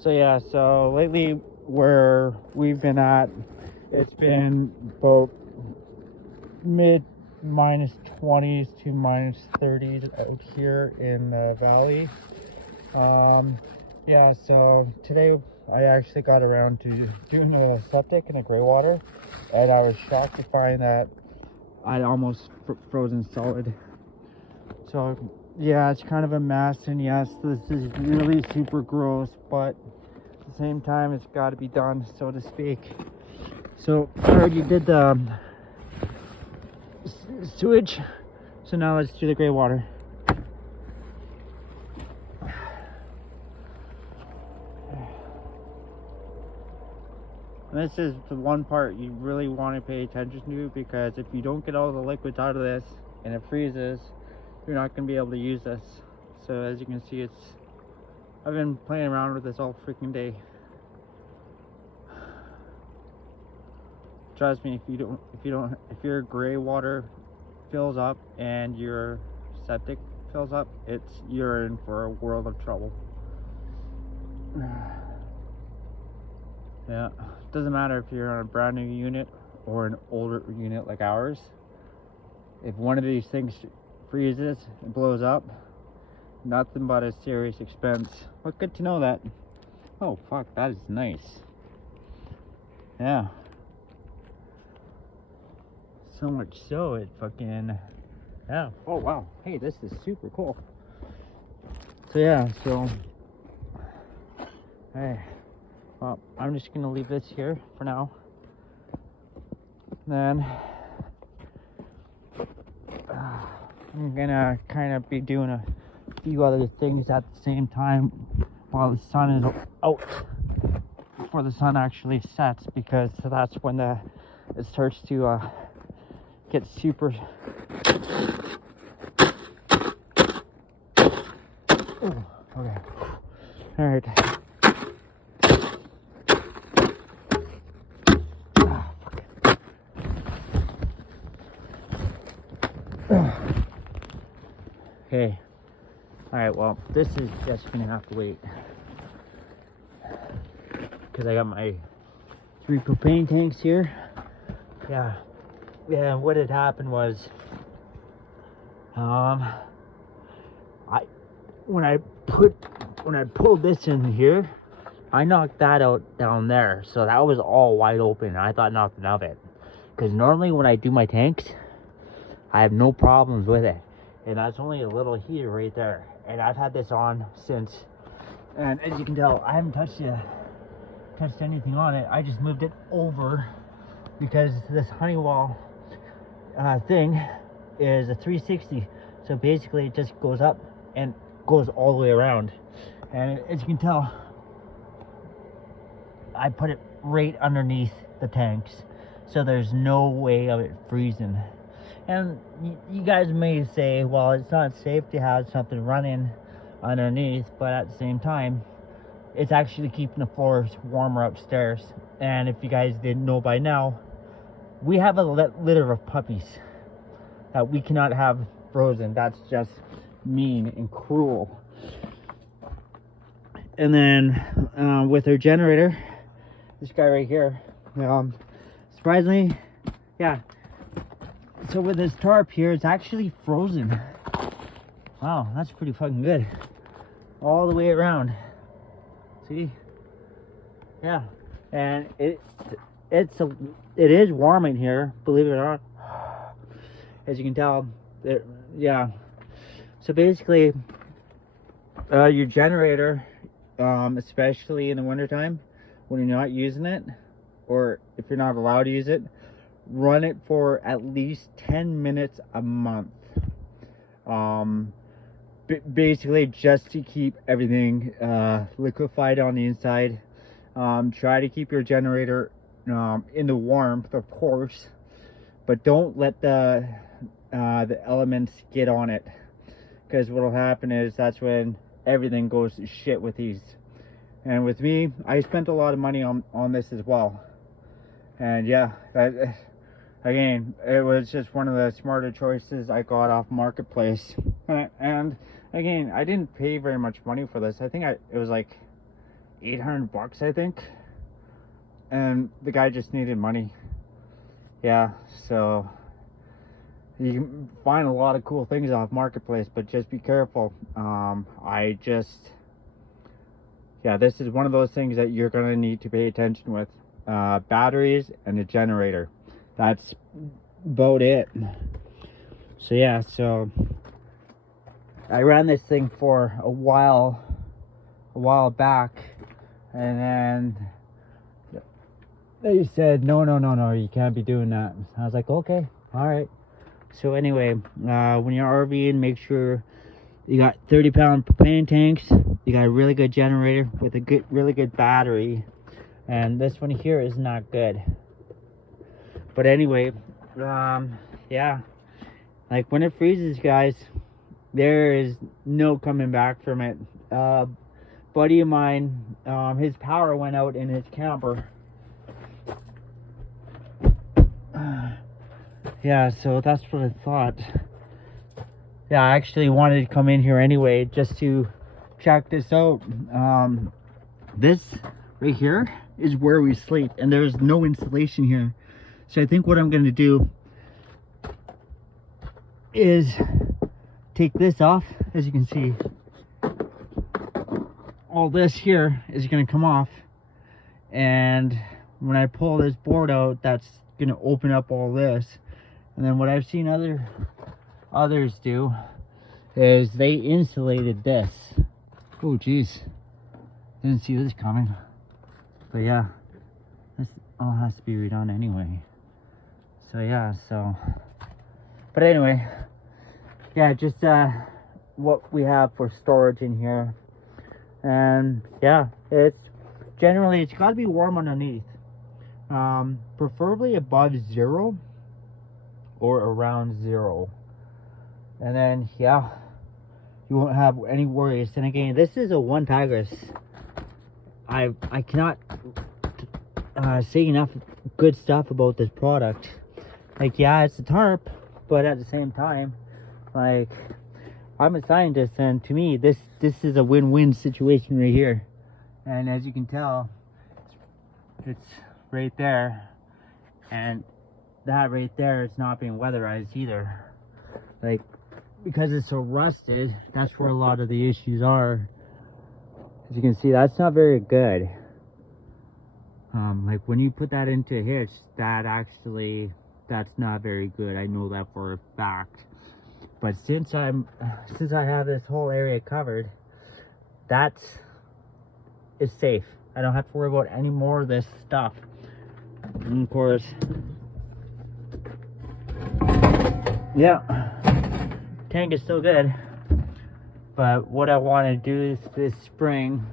So yeah, so lately where we've been at, it's been about mid minus 20s to minus 30s out here in the valley. Yeah, so today I actually got around to doing a septic in the gray water, and I was shocked to find that I'd almost frozen solid. So yeah, it's kind of a mess, and yes, this is really super gross, but at the same time, it's got to be done, so to speak. So I already did the sewage, so now let's do the gray water. This is the one part you really want to pay attention to, because if you don't get all the liquids out of this and it freezes, you're not going to be able to use this. So as you can see, I've been playing around with this all freaking day. Trust me, if your gray water fills up and your septic fills up, you're in for a world of trouble. Yeah, doesn't matter if you're on a brand new unit or an older unit like ours. If one of these things freezes and blows up, nothing but a serious expense. But good to know that. Oh fuck, that is nice. Yeah. So much so it fucking, yeah. Oh wow, hey, this is super cool. So yeah, so hey, well, I'm just gonna leave this here for now. Then I'm gonna kind of be doing a few other things at the same time while the sun is out, before the sun actually sets, because that's when it starts to get super. Ooh, okay. All right. Okay. All right. Well, this is just gonna have to wait, because I got my 3 propane tanks here. Yeah. Yeah. What had happened was, when I pulled this in here, I knocked that out down there, so that was all wide open. I thought nothing of it, because normally when I do my tanks, I have no problems with it, and that's only a little heater right there. And I've had this on since, and as you can tell, I haven't touched anything on it. I just moved it over because this Honeywell thing is a 360, so basically it just goes up and goes all the way around. And as you can tell, I put it right underneath the tanks, so there's no way of it freezing. And you guys may say, well, it's not safe to have something running underneath, but at the same time, it's actually keeping the floors warmer upstairs. And if you guys didn't know by now, we have a litter of puppies that we cannot have frozen. That's just mean and cruel. And then with our generator, this guy right here, surprisingly, yeah, so with this tarp here, it's actually frozen. Wow, that's pretty fucking good. All the way around. See? Yeah. And it is warm in here, believe it or not. As you can tell, yeah. So basically, your generator, especially in the wintertime, when you're not using it, or if you're not allowed to use it, run it for at least 10 minutes a month. Basically just to keep everything liquefied on the inside. Try to keep your generator in the warmth, of course, but don't let the elements get on it, because what will happen is that's when everything goes to shit with these. And with me, I spent a lot of money on this as well. And yeah, again, it was just one of the smarter choices I got off Marketplace. And again, I didn't pay very much money for this. I think it was like $800, I think. And the guy just needed money. Yeah, so you can find a lot of cool things off Marketplace, but just be careful. This is one of those things that you're gonna need to pay attention with. Batteries and a generator. That's about it. So yeah, so I ran this thing for a while back, and then they said no, you can't be doing that. I was like, okay, all right. So anyway, when you're RVing, make sure you got 30-pound propane tanks, you got a really good generator with a really good battery, and this one here is not good. But anyway, yeah, like when it freezes, guys, there is no coming back from it. Buddy of mine, his power went out in his camper. Yeah, so that's what I thought. Yeah, I actually wanted to come in here anyway just to check this out. This right here is where we sleep, and there's no insulation here. So I think what I'm going to do is take this off. As you can see, all this here is going to come off, and when I pull this board out, that's going to open up all this. And then what I've seen others do is they insulated this. Oh geez, didn't see this coming. But yeah, this all has to be redone anyway. So yeah, but anyway, yeah, just what we have for storage in here. And yeah, it's got to be warm underneath, preferably above 0 or around 0. And then yeah, you won't have any worries. And again, this is a 1-packers. I cannot say enough good stuff about this product. Like, yeah, it's a tarp, but at the same time, like, I'm a scientist, and to me this is a win-win situation right here. And as you can tell, it's right there, and that right there is not being weatherized either. Like, because it's so rusted, that's where a lot of the issues are. As you can see, that's not very good. Like when you put that into a hitch, that's not very good. I know that for a fact. But since I have this whole area covered, it's safe. I don't have to worry about any more of this stuff. And of course, yeah, tank is still good. But what I want to do this spring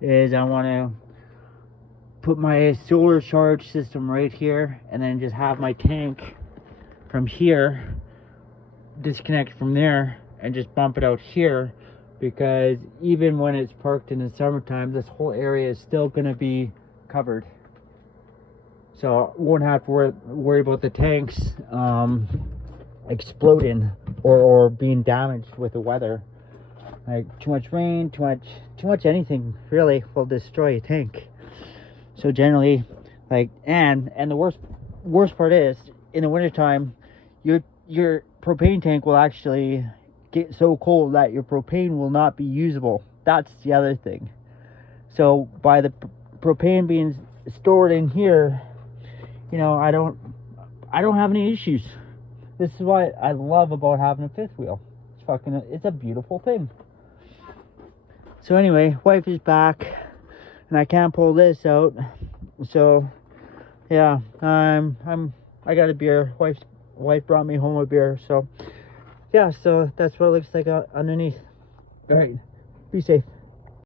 is I want to put my solar charge system right here, and then just have my tank from here disconnect from there and just bump it out here, because even when it's parked in the summertime, this whole area is still going to be covered. So I won't have to worry about the tanks exploding or being damaged with the weather. Like too much rain, too much anything really will destroy a tank. So generally, like, and the worst part is, in the wintertime, your propane tank will actually get so cold that your propane will not be usable. That's the other thing. So by the propane being stored in here, you know, I don't have any issues. This is what I love about having a fifth wheel. It's a beautiful thing. So anyway, wife is back, and I can't pull this out. So yeah, I got a beer. Wife brought me home a beer. So yeah, so that's what it looks like underneath. All right, be safe.